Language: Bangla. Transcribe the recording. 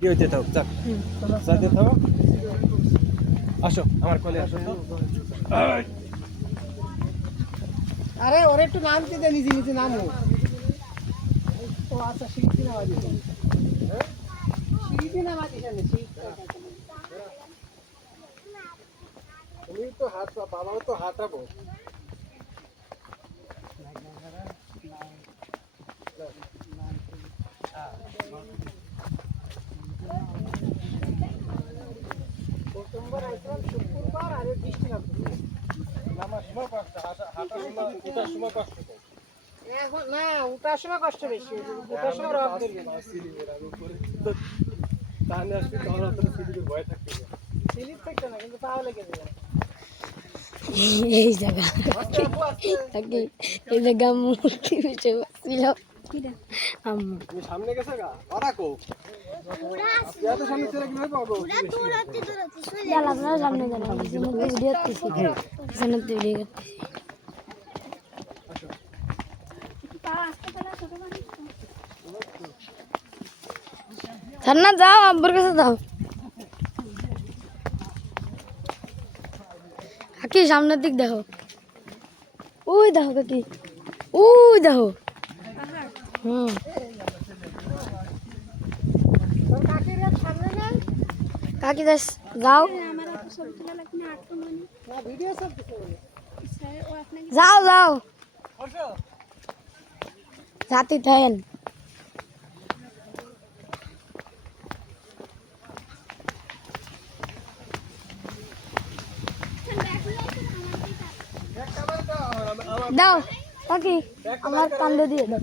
ভিডিও যেতে হোক যাক। যা যেতে হোক আসো আমার কোলে আসো তো। আরে ওরে একটু নামতে দে নিজে নিজে নামো ও আচ্ছা সিঁড়িতে নামা দিস সিঁড়িতে নামা দিস আমি তুমি তো হাত বাবাও তো হাঁটাবো। না উঠার সময় কষ্ট বেশি। উঠার সময় রব ধরবে না তো টানে আসবি তখন অত সিঁড়ির ভয় থাকতে। স্লিপ না কিন্তু তাও লেগে যাবে। এই জায়গা। এই জায়গা মূর্তি পিছিয়ে ছিল সামনে গেছে গা? ওরা কো? যাও আব্বুর কাছে যাও। কাকি সামনের দিক দেখো। ওই দেখো কাকি। ওই দেখো। হুম। কাকি দাস যাও। যাও যাও। জাতি থাকেন দাও কাকি আমার কান্দে দিয়ে দাও।